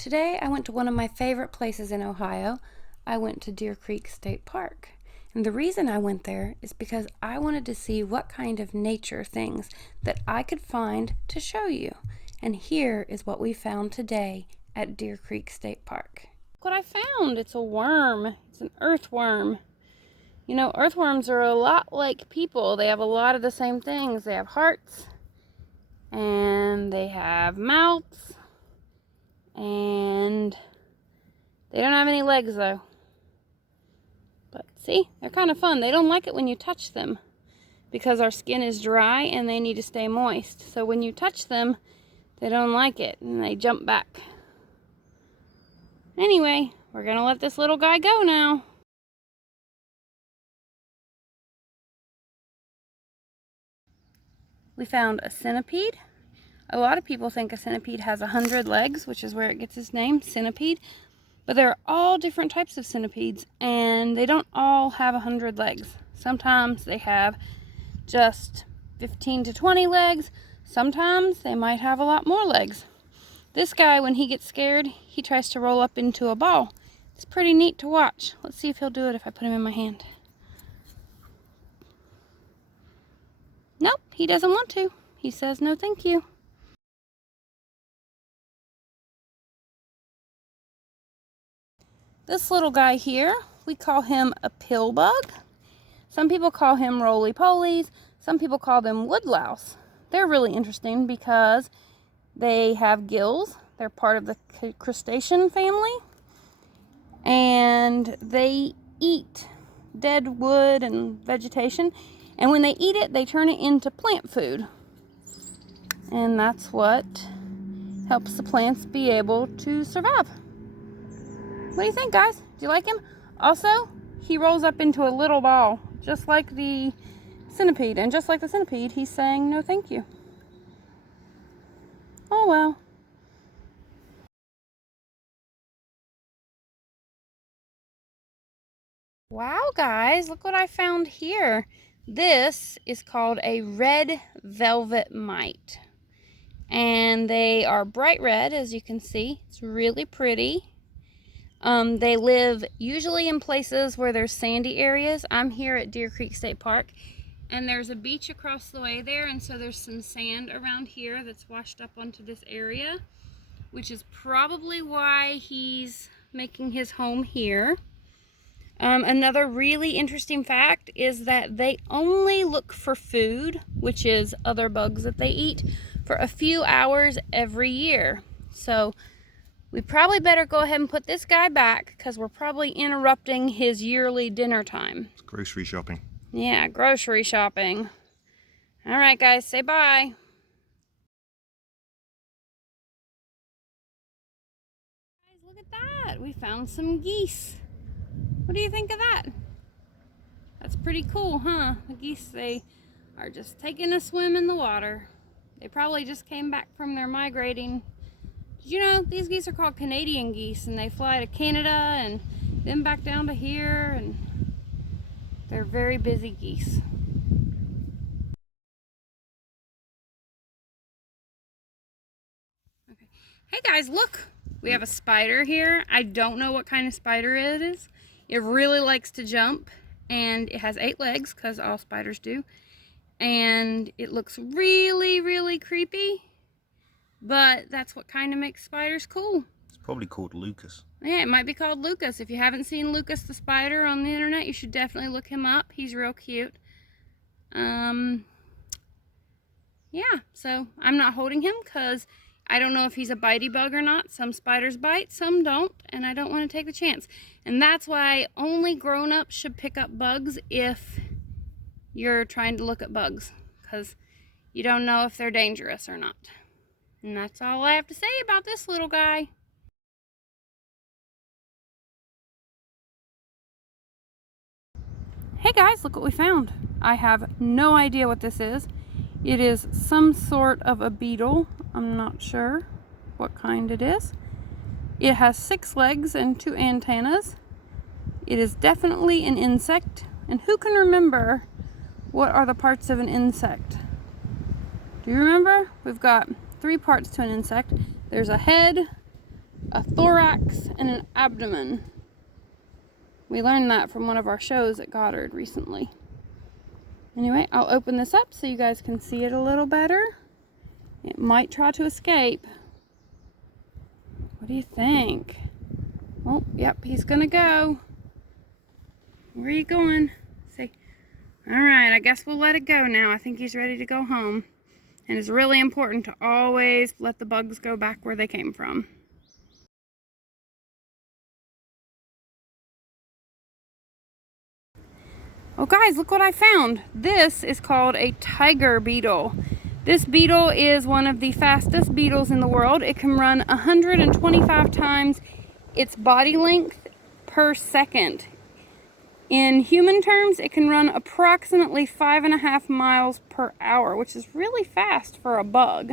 Today I went to one of my favorite places in Ohio. I went to Deer Creek State Park. And the reason I went there is because I wanted to see what kind of nature things that I could find to show you. And here is what we found today at Deer Creek State Park. Look what I found. It's a worm. It's an earthworm. You know, earthworms are a lot like people. They have a lot of the same things. They have hearts and they have mouths. And they don't have any legs though. But see, they're kind of fun. They don't like it when you touch them because our skin is dry and they need to stay moist. So when you touch them, they don't like it and they jump back. Anyway, we're gonna let this little guy go now. We found a centipede. A lot of people think a centipede has 100 legs, which is where it gets its name, centipede. But there are all different types of centipedes, and they don't all have 100 legs. Sometimes they have just 15 to 20 legs. Sometimes they might have a lot more legs. This guy, when he gets scared, he tries to roll up into a ball. It's pretty neat to watch. Let's see if he'll do it if I put him in my hand. Nope, he doesn't want to. He says no thank you. This little guy here, we call him a pill bug. Some people call him roly-polies. Some people call them woodlouse. They're really interesting because they have gills. They're part of the crustacean family. And they eat dead wood and vegetation. And when they eat it, they turn it into plant food. And that's what helps the plants be able to survive. What do you think, guys? Do you like him? Also, he rolls up into a little ball, just like the centipede. And just like the centipede, he's saying no thank you. Oh well. Wow, guys, look what I found here. This is called a red velvet mite. And they are bright red, as you can see. It's really pretty. They live usually in places where there's sandy areas. I'm here at Deer Creek State Park, and there's a beach across the way there, and so there's some sand around here that's washed up onto this area, which is probably why he's making his home here. Another really interesting fact is that they only look for food, which is other bugs that they eat, for a few hours every year. So we probably better go ahead and put this guy back because we're probably interrupting his yearly dinner time. It's grocery shopping. Yeah, grocery shopping. All right, guys, say bye. Guys, look at that. We found some geese. What do you think of that? That's pretty cool, huh? The geese, they are just taking a swim in the water. They probably just came back from their migrating. Did you know these geese are called Canadian geese, and they fly to Canada and then back down to here, and they're very busy geese. Okay. Hey guys, look! We have a spider here. I don't know what kind of spider it is. It really likes to jump, and it has 8 legs, because all spiders do. And it looks really, really creepy. But that's what kind of makes spiders cool. It's probably called Lucas. Yeah, it might be called Lucas. If you haven't seen Lucas the spider on the internet, you should definitely look him up. He's real cute. Yeah, so I'm not holding him because I don't know if he's a bitey bug or not. Some spiders bite, some don't, and I don't want to take the chance. And that's why only grown-ups should pick up bugs if you're trying to look at bugs, because you don't know if they're dangerous or not. And that's all I have to say about this little guy. Hey guys, look what we found. I have no idea what this is. It is some sort of a beetle. I'm not sure what kind it is. It has 6 legs and 2 antennas. It is definitely an insect. And who can remember what are the parts of an insect? Do you remember? We've got 3 parts to an insect. There's a head, a thorax, and an abdomen. We learned that from one of our shows at Goddard recently. Anyway, I'll open this up so you guys can see it a little better. It might try to escape. What do you think? Oh, yep, he's gonna go. Where are you going? See? Alright, I guess we'll let it go now. I think he's ready to go home. And it's really important to always let the bugs go back where they came from. Oh guys, look what I found. This is called a tiger beetle. This beetle is one of the fastest beetles in the world. It can run 125 times its body length per second. In human terms, it can run approximately 5.5 miles per hour, which is really fast for a bug,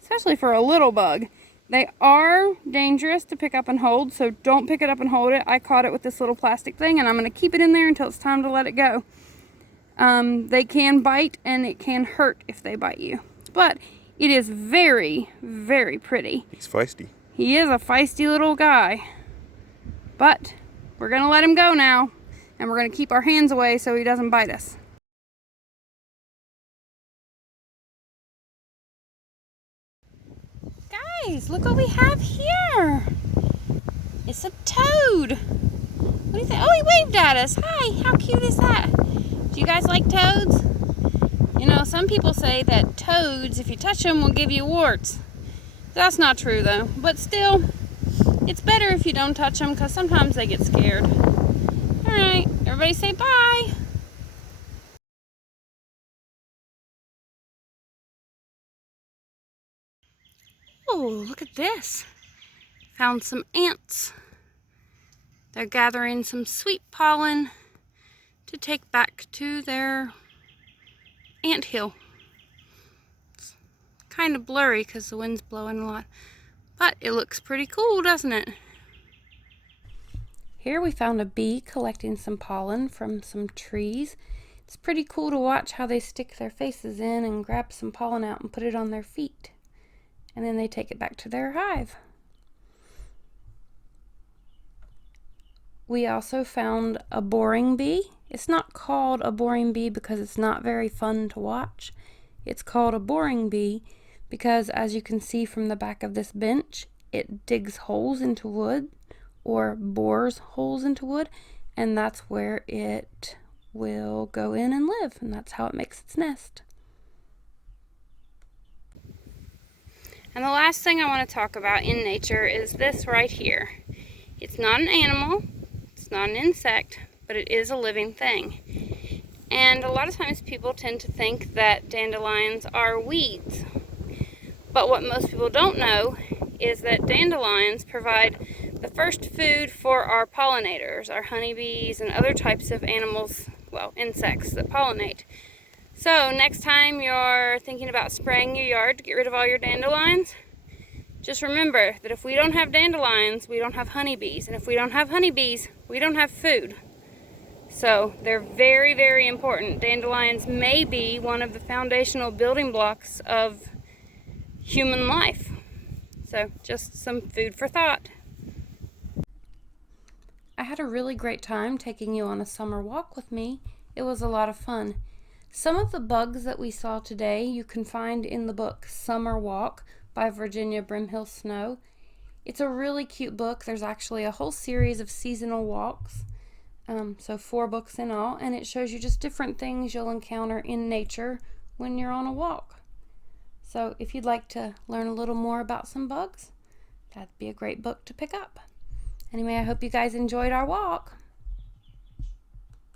especially for a little bug. They are dangerous to pick up and hold, so don't pick it up and hold it. I caught it with this little plastic thing, and I'm going to keep it in there until it's time to let it go. They can bite, and it can hurt if they bite you. But it is very, very pretty. He's feisty. He is a feisty little guy. But we're going to let him go now. And we're going to keep our hands away so he doesn't bite us. Guys, look what we have here. It's a toad. What do you think? Oh, he waved at us. Hi, how cute is that? Do you guys like toads? You know, some people say that toads, if you touch them, will give you warts. That's not true though. But still, it's better if you don't touch them because sometimes they get scared. Alright, everybody say bye. Oh, look at this. Found some ants. They're gathering some sweet pollen to take back to their ant hill. It's kind of blurry because the wind's blowing a lot, but it looks pretty cool, doesn't it? Here we found a bee collecting some pollen from some trees. It's pretty cool to watch how they stick their faces in and grab some pollen out and put it on their feet. And then they take it back to their hive. We also found a boring bee. It's not called a boring bee because it's not very fun to watch. It's called a boring bee because, as you can see from the back of this bench, it digs holes into wood or bores holes into wood, and that's where it will go in and live, and that's how it makes its nest. And the last thing I want to talk about in nature is this right here. It's not an animal, it's not an insect, but it is a living thing. And a lot of times people tend to think that dandelions are weeds. But what most people don't know is that dandelions provide the first food for our pollinators, our honeybees and other types of animals, well, insects that pollinate. So next time you're thinking about spraying your yard to get rid of all your dandelions, just remember that if we don't have dandelions, we don't have honeybees. And if we don't have honeybees, we don't have food. So they're very, very important. Dandelions may be one of the foundational building blocks of human life. So just some food for thought. I had a really great time taking you on a summer walk with me. It was a lot of fun. Some of the bugs that we saw today you can find in the book Summer Walk by Virginia Brimhill Snow. It's a really cute book. There's actually a whole series of seasonal walks, so 4 books in all, and it shows you just different things you'll encounter in nature when you're on a walk. So if you'd like to learn a little more about some bugs, that'd be a great book to pick up. Anyway, I hope you guys enjoyed our walk.